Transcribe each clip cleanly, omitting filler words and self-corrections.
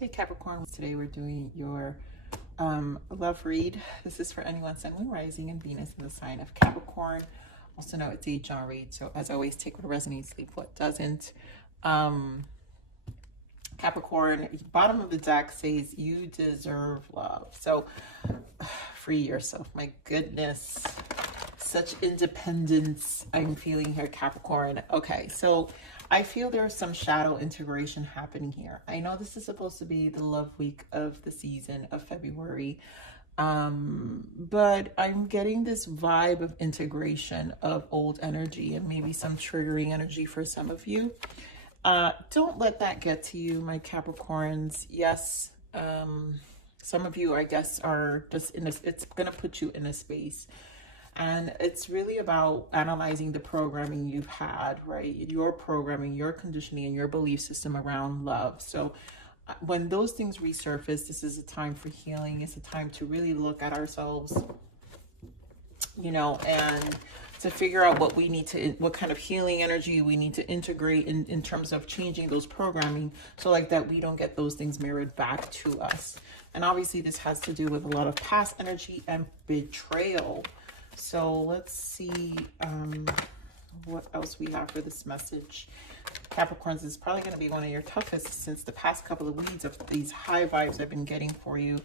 Hey Capricorn, today we're doing your love read. This is for anyone Sun, Moon, Rising, and Venus in the sign of Capricorn. Also know it's a general read, so as always, take what resonates, leave what doesn't. Capricorn, bottom of the deck says you deserve love. So free yourself. My goodness, such independence I'm feeling here, Capricorn. Okay, so I feel there's some shadow integration happening here. I know this is supposed to be the love week of the season of February, but I'm getting this vibe of integration of old energy and maybe some triggering energy for some of you. Don't let that get to you, my Capricorns. Yes, some of you, I guess, are just in this, it's going to put you in a space. And it's really about analyzing the programming you've had, right? Your programming, your conditioning, and your belief system around love. So when those things resurface, this is a time for healing. It's a time to really look at ourselves, you know, and to figure out what we need to, what kind of healing energy we need to integrate in terms of changing those programming, so like that we don't get those things mirrored back to us. And obviously this has to do with a lot of past energy and betrayal. So let's see what else we have for this message. Capricorns, is probably going to be one of your toughest since the past couple of weeks of these high vibes I've been getting for you.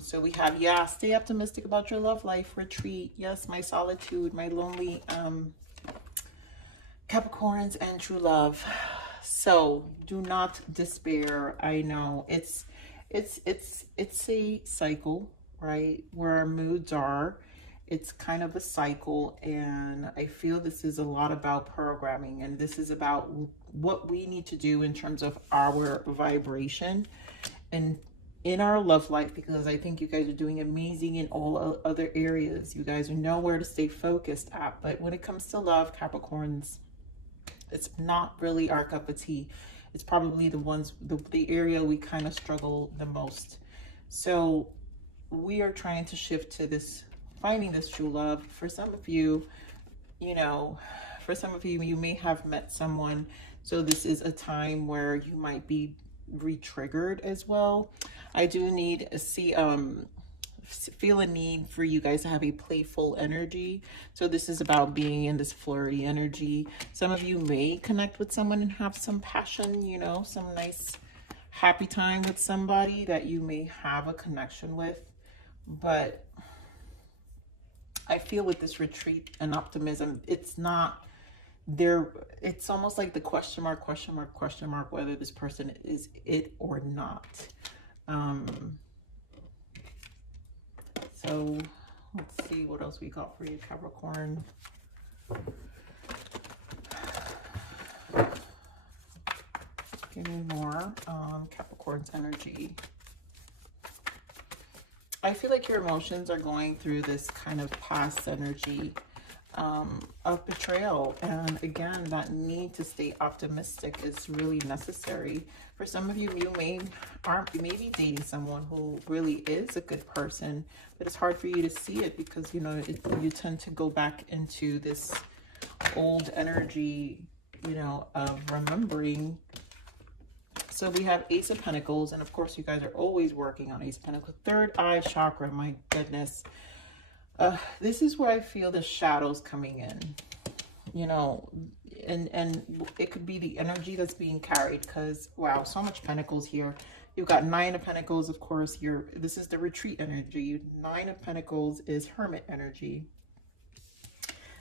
So we have, yeah, stay optimistic about your love life, retreat. Yes, my solitude, my lonely Capricorns, and true love. So do not despair. I know it's a cycle, right? Where our moods are. It's kind of a cycle, and I feel this is a lot about programming, and this is about what we need to do in terms of our vibration and in our love life, because I think you guys are doing amazing in all other areas. You guys know where to stay focused at, but when it comes to love, Capricorns, it's not really our cup of tea. It's probably the area we kind of struggle the most. So we are trying to shift to this, finding this true love. For some of you, you know, for some of you, you may have met someone. So this is a time where you might be re-triggered as well. I do need to see, feel a need for you guys to have a playful energy. So this is about being in this flirty energy. Some of you may connect with someone and have some passion, you know, some nice happy time with somebody that you may have a connection with. But I feel with this retreat and optimism, it's not there. It's almost like the question mark, whether this person is it or not. So let's see what else we got for you, Capricorn. Give me more Capricorn's energy. I feel like your emotions are going through this kind of past energy of betrayal. And again, that need to stay optimistic is really necessary. For some of you, you may be dating someone who really is a good person, but it's hard for you to see it because, you know, you tend to go back into this old energy, you know, of remembering. So we have Ace of Pentacles, and of course you guys are always working on Ace of Pentacles. Third eye chakra, my goodness. This is where I feel the shadows coming in, you know, and it could be the energy that's being carried because, wow, so much Pentacles here. You've got Nine of Pentacles, of course. This is the retreat energy. Nine of Pentacles is Hermit energy.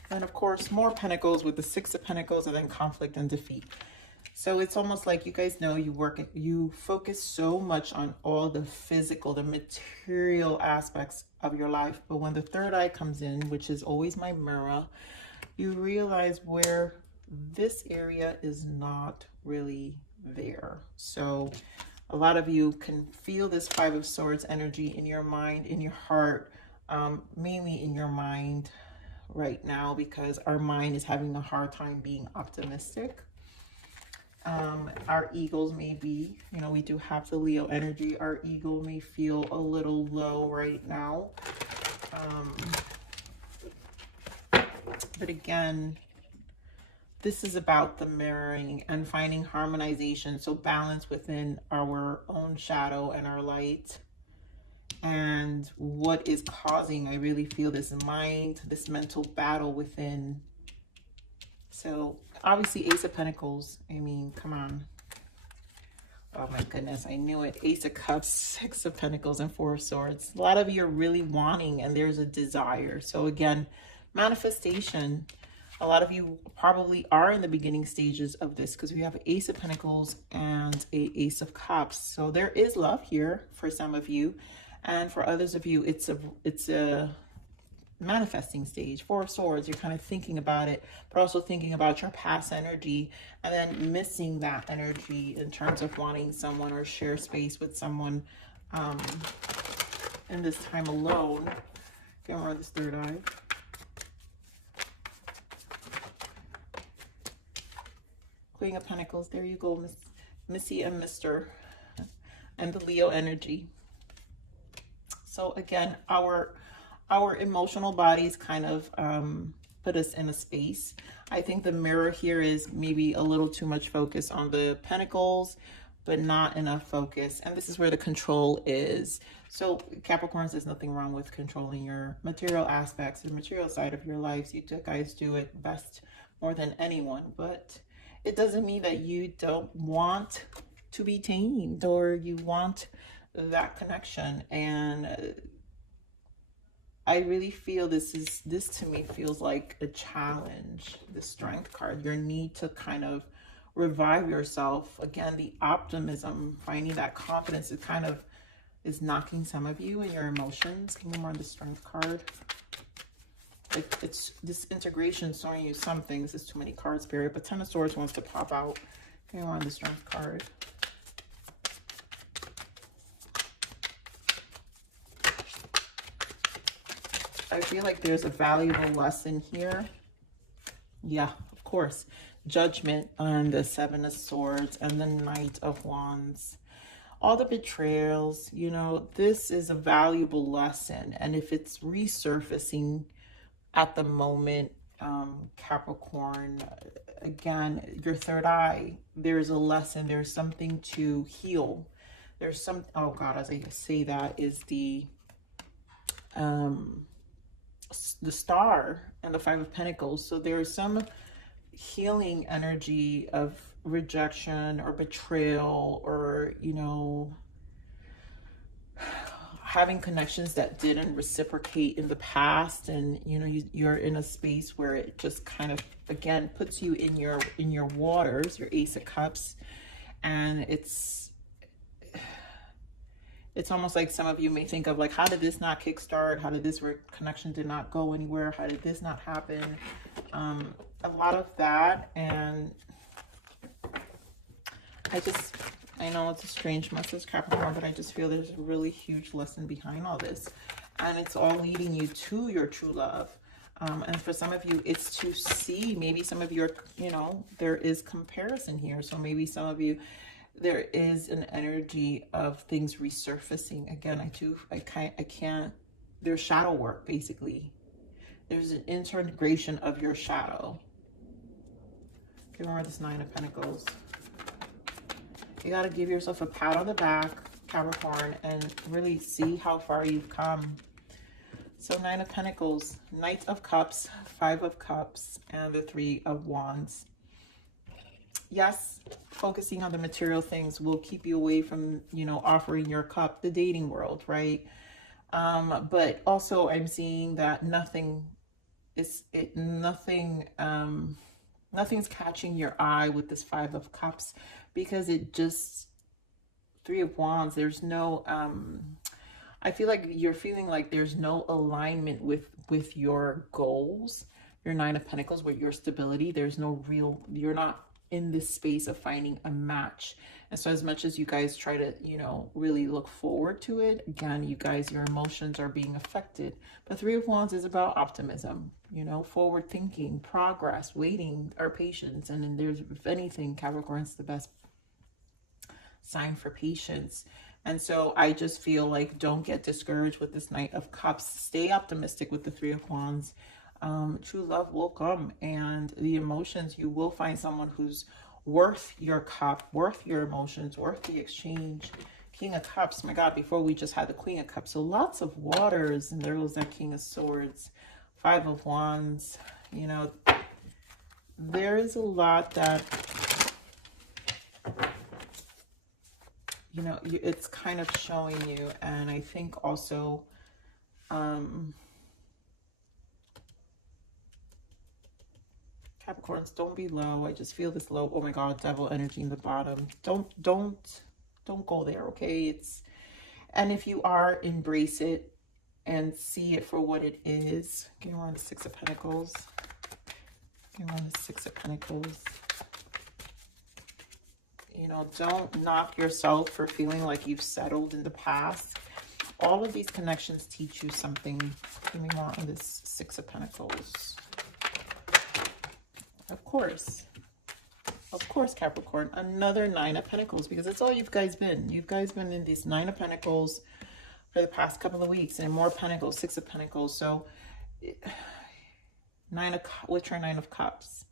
And of course, more Pentacles with the Six of Pentacles, and then conflict and defeat. So it's almost like you guys know you focus so much on all the physical, the material aspects of your life. But when the third eye comes in, which is always my mirror, you realize where this area is not really there. So a lot of you can feel this Five of Swords energy in your mind, in your heart, mainly in your mind right now, because our mind is having a hard time being optimistic. Our egos may be, you know, we do have the Leo energy. Our ego may feel a little low right now. But again, this is about the mirroring and finding harmonization, so balance within our own shadow and our light. And what is causing, I really feel, this mind, this mental battle within. So obviously Ace of Pentacles, I mean, come on. Oh my goodness, I knew it. Ace of Cups, Six of Pentacles, and Four of Swords. A lot of you are really wanting, and there's a desire. So again, manifestation. A lot of you probably are in the beginning stages of this, because we have Ace of Pentacles and a Ace of Cups. So there is love here for some of you, and for others of you, it's a manifesting stage. Four of Swords, you're kind of thinking about it, but also thinking about your past energy, and then missing that energy in terms of wanting someone or share space with someone in this time alone. Get more of this third eye. Queen of Pentacles, there you go, Missy and Mr. and the Leo energy. So again, our emotional bodies kind of put us in a space. I think the mirror here is maybe a little too much focus on the pentacles, but not enough focus. And this is where the control is. So Capricorns, there's nothing wrong with controlling your material aspects, the material side of your lives. You guys do it best more than anyone, but it doesn't mean that you don't want to be tamed or you want that connection. And I really feel this to me feels like a challenge, the Strength card. Your need to kind of revive yourself. Again, the optimism, finding that confidence, it kind of is knocking some of you in your emotions. Give me more on the Strength card. It's this integration showing you something. This is too many cards, Spirit, but Ten of Swords wants to pop out. Give me more on the Strength card. I feel like there's a valuable lesson here. Yeah, of course. Judgment on the Seven of Swords and the Knight of Wands. All the betrayals, you know, this is a valuable lesson. And if it's resurfacing at the moment, Capricorn, again, your third eye, there's a lesson. There's something to heal. There's some, oh God, as I say that is the Star and the Five of Pentacles. So there's some healing energy of rejection or betrayal, or, you know, having connections that didn't reciprocate in the past, and you know you're in a space where it just kind of again puts you in your waters, your Ace of Cups, and it's almost like some of you may think of like, how did this not kickstart? How did this connection did not go anywhere? How did this not happen? A lot of that. And I know it's a strange message, Capricorn, but I just feel there's a really huge lesson behind all this. And it's all leading you to your true love. And for some of you, it's to see, maybe some of you are, you know, there is comparison here. So maybe some of you, there is an energy of things resurfacing. Again, I can't, there's shadow work, basically. There's an integration of your shadow. Give me this Nine of Pentacles. You got to give yourself a pat on the back, Capricorn, and really see how far you've come. So Nine of Pentacles, Knight of Cups, Five of Cups, and the Three of Wands. Yes, focusing on the material things will keep you away from, you know, offering your cup, the dating world, right? But also I'm seeing that nothing's catching your eye with this Five of Cups, because it just, Three of Wands, there's no, I feel like you're feeling like there's no alignment with your goals, your Nine of Pentacles, with your stability. There's no real, you're not in this space of finding a match. And so as much as you guys try to, you know, really look forward to it, again, you guys, your emotions are being affected. But Three of Wands is about optimism, you know, forward thinking, progress, waiting, or patience. And then there's, if anything, Capricorn's the best sign for patience. And so I just feel like don't get discouraged with this Knight of Cups. Stay optimistic with the Three of Wands. True love will come, and the emotions, you will find someone who's worth your cup, worth your emotions, worth the exchange. King of Cups, my God, before we just had the Queen of Cups. So lots of waters, and there was that King of Swords, Five of Wands. You know, there is a lot that, you know, it's kind of showing you. And I think also, Capricorns, don't be low. I just feel this low. Oh my God, devil energy in the bottom. Don't go there, okay? And if you are, embrace it and see it for what it is. Get around the Six of Pentacles. Get around the Six of Pentacles. You know, don't knock yourself for feeling like you've settled in the past. All of these connections teach you something. Give me more on this Six of Pentacles. Of course, Capricorn, another Nine of Pentacles, because that's all you guys been. You guys been in these Nine of Pentacles for the past couple of weeks, and more Pentacles, Six of Pentacles. So, what's your Nine of Cups?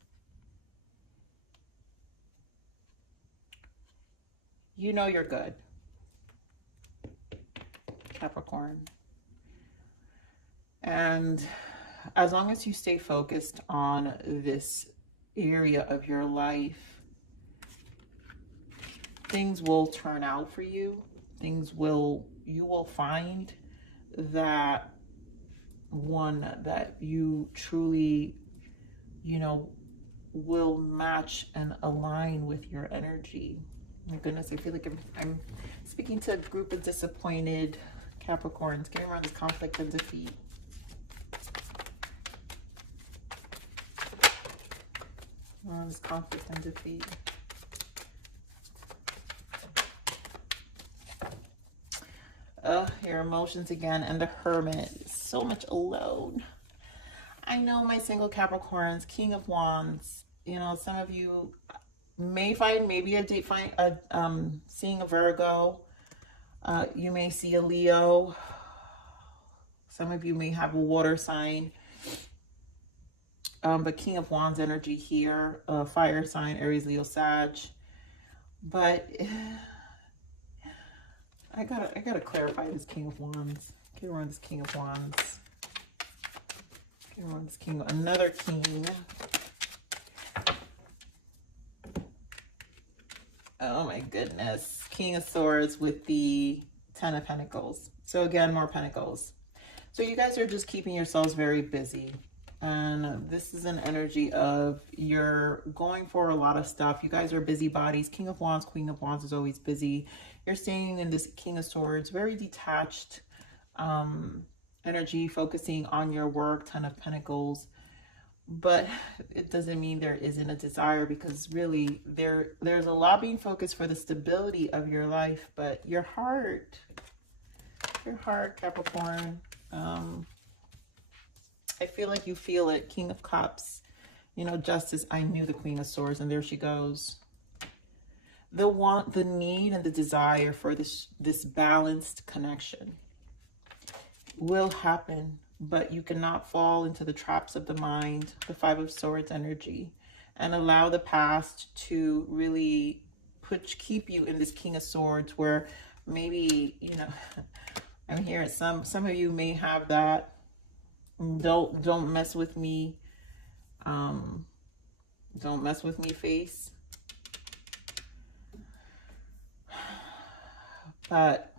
You know you're good, Capricorn. And as long as you stay focused on this area of your life, things will turn out for you. You will find that one that you truly, you know, will match and align with your energy. My goodness, I feel like I'm speaking to a group of disappointed Capricorns. Getting around this conflict and defeat. Around this conflict and defeat. Your emotions again, and the Hermit. So much alone. I know, my single Capricorns. King of Wands. You know, some of you may find seeing a Virgo. You may see a Leo. Some of you may have a water sign. But King of Wands energy here, fire sign, Aries, Leo, Sag. But I gotta clarify this King of Wands. Get around this King of Wands. Get around this King, another King. Oh my goodness. King of Swords with the Ten of Pentacles. So again, more Pentacles. So you guys are just keeping yourselves very busy. And this is an energy of you're going for a lot of stuff. You guys are busybodies. King of Wands, Queen of Wands is always busy. You're staying in this King of Swords, very detached energy, focusing on your work, Ten of Pentacles. But it doesn't mean there isn't a desire, because really there's a lot being focused for the stability of your life. But your heart, Capricorn, I feel like you feel it. King of Cups, you know, Justice. I knew the Queen of Swords, and there she goes. The need and the desire for this balanced connection will happen, but you cannot fall into the traps of the mind, the Five of Swords energy, and allow the past to really keep you in this King of Swords, where maybe, you know, I'm hearing some of you may have that don't mess with me, don't mess with me face. But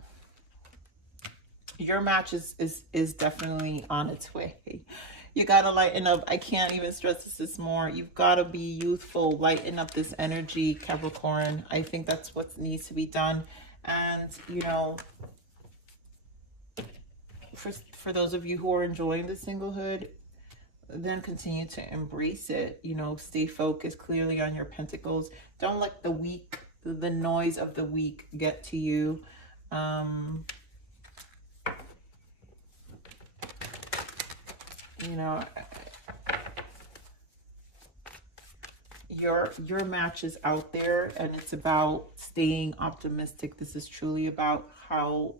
your match is definitely on its way. You gotta lighten up. I can't even stress this more. You've got to be youthful, lighten up this energy, Capricorn. I think that's what needs to be done. And you know, for those of you who are enjoying the singlehood, then continue to embrace it. You know, stay focused clearly on your pentacles. Don't let the noise of the week get to you. You know, your match is out there, and it's about staying optimistic. This is truly about how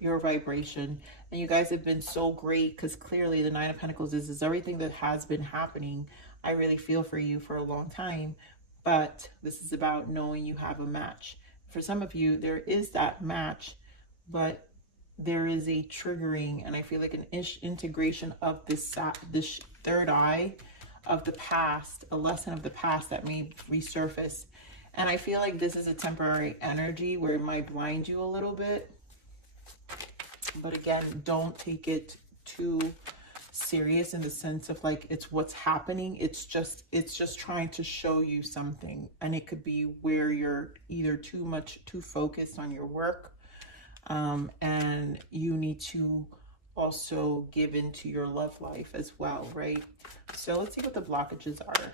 your vibration. And you guys have been so great, because clearly the Nine of Pentacles is everything that has been happening. I really feel for you for a long time, but this is about knowing you have a match. For some of you, there is that match, but there is a triggering, and I feel like an integration of this third eye of the past, a lesson of the past that may resurface. And I feel like this is a temporary energy where it might blind you a little bit. But again, don't take it too serious in the sense of like it's what's happening. It's just trying to show you something. And it could be where you're either too focused on your work, and you need to also give into your love life as well, right? So let's see what the blockages are.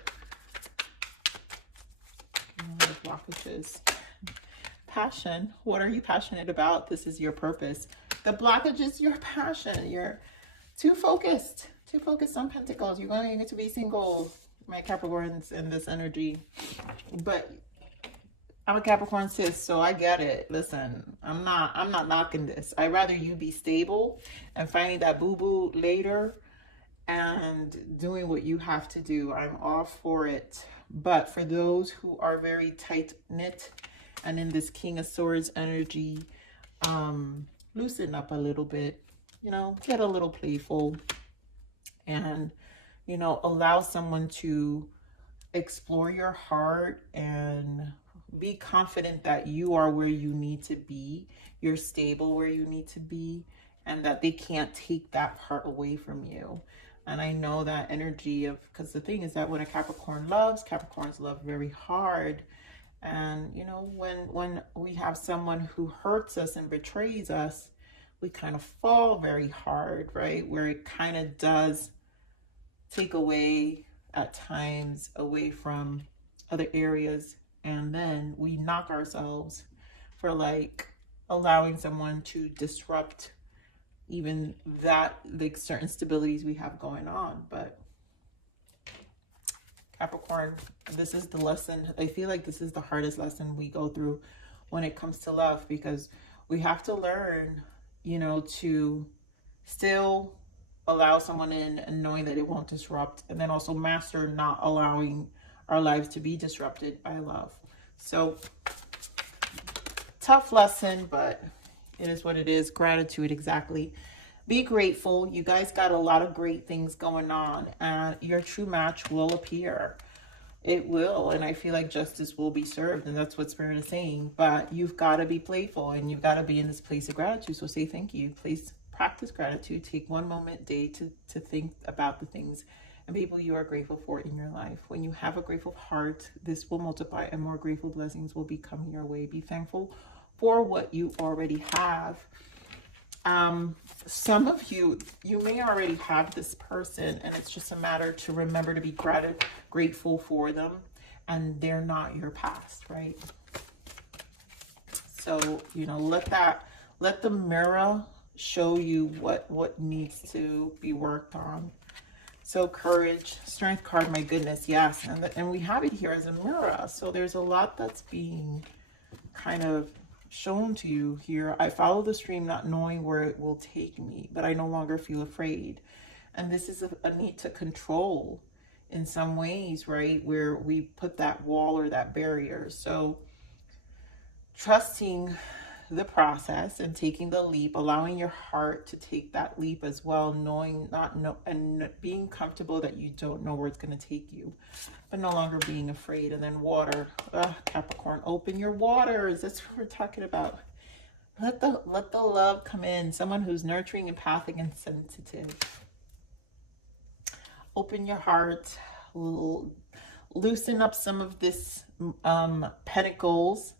The blockages. Passion. What are you passionate about? This is your purpose. The blockage is your passion. You're too focused on Pentacles. You're going to be single, my Capricorns, in this energy. But I'm a Capricorn sis, so I get it. Listen, I'm not knocking this. I'd rather you be stable and finding that boo-boo later and doing what you have to do. I'm all for it. But for those who are very tight-knit and in this King of Swords energy, loosen up a little bit, you know, get a little playful, and, you know, allow someone to explore your heart and be confident that you are where you need to be, you're stable where you need to be, and that they can't take that part away from you. And I know that energy of, because the thing is that when a Capricorn loves, Capricorns love very hard. And, you know, when we have someone who hurts us and betrays us, we kind of fall very hard, right? Where it kind of does take away at times away from other areas. And then we knock ourselves for like allowing someone to disrupt even that, like certain stabilities we have going on. But Capricorn, this is the lesson. I feel like this is the hardest lesson we go through when it comes to love, because we have to learn, you know, to still allow someone in and knowing that it won't disrupt, and then also master not allowing our lives to be disrupted by love. So tough lesson, but it is what it is. Gratitude, exactly. Be grateful. You guys got a lot of great things going on, and your true match will appear. It will, and I feel like justice will be served, and that's what Spirit is saying. But you've got to be playful, and you've got to be in this place of gratitude. So say thank you. Please practice gratitude. Take one moment a day to think about the things and people you are grateful for in your life. When you have a grateful heart, this will multiply, and more grateful blessings will be coming your way. Be thankful for what you already have. Some of you may already have this person, and it's just a matter to remember to be grateful for them, and they're not your past, right? So, you know, let the mirror show you what needs to be worked on. So courage, strength card, my goodness, yes. And we have it here as a mirror. So there's a lot that's being kind of shown to you here. I follow the stream not knowing where it will take me, but I no longer feel afraid. And this is a need to control in some ways, right? Where we put that wall or that barrier. So trusting the process and taking the leap, allowing your heart to take that leap as well, knowing and being comfortable that you don't know where it's going to take you, but no longer being afraid. And then water. Capricorn, open your waters. That's what we're talking about. Let the love come in. Someone who's nurturing, empathic, and sensitive. Open your heart. Loosen up some of this pentacles.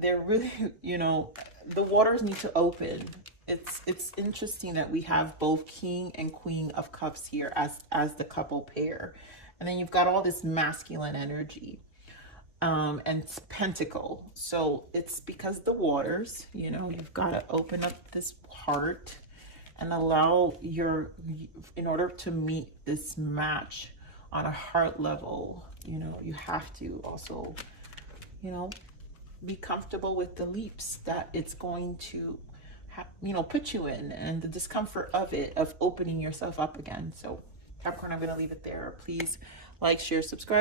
They're really, you know, the waters need to open. It's interesting that we have both King and Queen of Cups here as the couple pair. And then you've got all this masculine energy and Pentacle. So it's because the waters, you know, you've got to open up this heart and allow in order to meet this match on a heart level, you know, you have to also, you know, be comfortable with the leaps that it's going to you know, put you in, and the discomfort of it, of opening yourself up again. So Capricorn, I'm going to leave it there. Please like, share, subscribe.